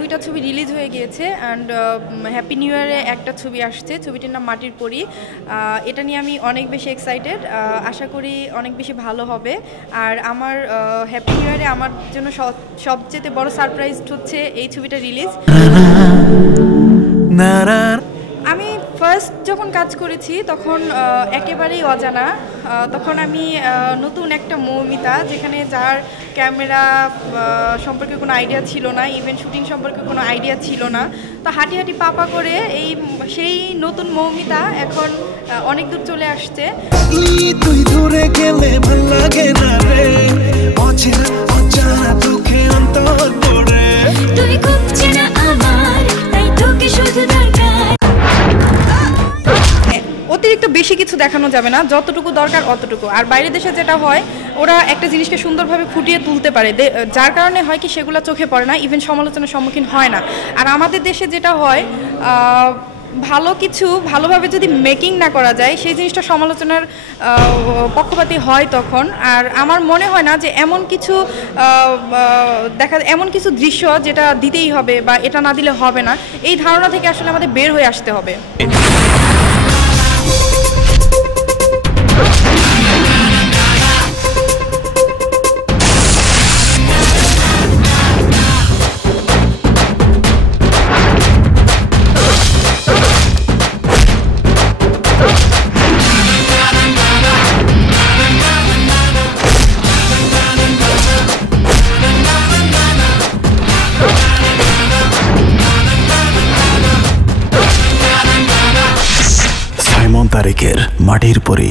2টা ছবি রিলিজ হয়ে গিয়েছে অ্যান্ড হ্যাপি নিউ ইয়ারে একটা ছবি আসছে, ছবিটির নাম মাটির পরী। এটা নিয়ে আমি অনেক বেশি এক্সাইটেড, আশা করি অনেক বেশি ভালো হবে। আর আমার হ্যাপি নিউ ইয়ারে আমার জন্য সবচেয়ে বড় সারপ্রাইজ হচ্ছে এই ছবিটা রিলিজ। আমি ফার্স্ট যখন কাজ করেছি তখন একেবারেই অজানা, তখন আমি নতুন একটা মৌমিতা, যেখানে যার ক্যামেরা সম্পর্কে কোনো আইডিয়া ছিল না, ইভেন শুটিং সম্পর্কে কোনো আইডিয়া ছিল না। তো হাঁটি হাঁটি পাপা করে সেই নতুন মৌমিতা এখন অনেক দূর চলে আসছে। তুই দূরে গেলে ভালো লাগে না রে, দুঃখে অন্তর পড়ে, তুই খুব চেনা আমার, তাই তোকে শুধু অতিরিক্ত বেশি কিছু দেখানো যাবে না, যতটুকু দরকার অতটুকু। আর বাইরের দেশে যেটা হয়, ওরা একটা জিনিসকে সুন্দরভাবে ফুটিয়ে তুলতে পারে, যার কারণে হয় কি সেগুলো চোখে পড়ে না, ইভেন সমালোচনার সম্মুখীন হয় না। আর আমাদের দেশে যেটা হয়, ভালো কিছু ভালোভাবে যদি মেকিং না করা যায়, সেই জিনিসটা সমালোচনার পক্ষপাতী হয় তখন। আর আমার মনে হয় না যে এমন কিছু দৃশ্য যেটা দিতেই হবে বা এটা না দিলে হবে না, এই ধারণা থেকে আসলে আমাদের বের হয়ে আসতে হবে। তারেকের মাটির পরী।